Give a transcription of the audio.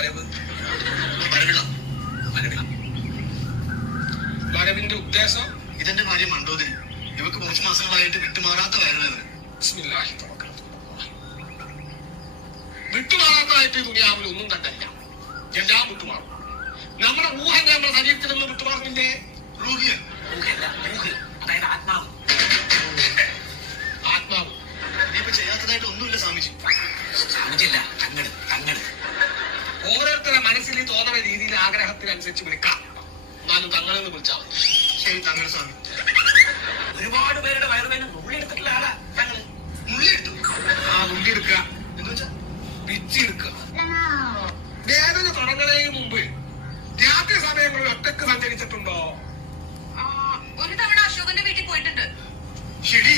വരവ്? വരവിന്റെ ഉദ്ദേശം? ഇതെന്റെ ഭാര്യ മണ്ടോദരി. ഇവക്ക് കുറച്ച് മാസങ്ങളായിട്ട് വിട്ടുമാറാത്ത വയറുവേദന. വിട്ടുമാറാത്തതായിട്ട് ദുനിയാവിൽ ഒന്നും കണ്ടല്ല. എല്ലാം വിട്ടുമാറും. നമ്മുടെ ഊഹന്റെ നമ്മുടെ ശരീരത്തിൽ നിന്ന് വിട്ടുമാറുന്നില്ലേ? അതായത് ആത്മാവ്. ആത്മാവ് ഇനിയിപ്പോ ചെയ്യാത്തതായിട്ട് ഒന്നുമില്ല സ്വാമിജി. സ്വാമിജില്ല, തങ്ങള്. ഓരോരുത്തരുടെ മനസ്സിൽ തോന്നുന്ന രീതിയിൽ ആഗ്രഹത്തിനനുസരിച്ച് വിളിക്കാം. എന്നാലും തങ്ങളെന്ന് വിളിച്ചാൽ മതി. ശരി, തങ്ങൾ സ്വാമി. ഒരുപാട് പേരുടെ വയറുവേദന നുള്ളിയെടുത്തിട്ടുള്ള ആളാ തങ്ങള്. മുള്ളിയെടുത്തു? മുള്ളിയെടുക്കുക എന്ന് വെച്ചാ പിച്ചെടുക്കുക. വേദന തുടങ്ങുന്നതിന് മുമ്പ് രാത്രി സമയങ്ങളിൽ ഒറ്റക്ക് സഞ്ചരിച്ചിട്ടുണ്ടോ? ഒരു തവണ അശോകന്റെ വീട്ടിൽ പോയിട്ടുണ്ട്. ശരി,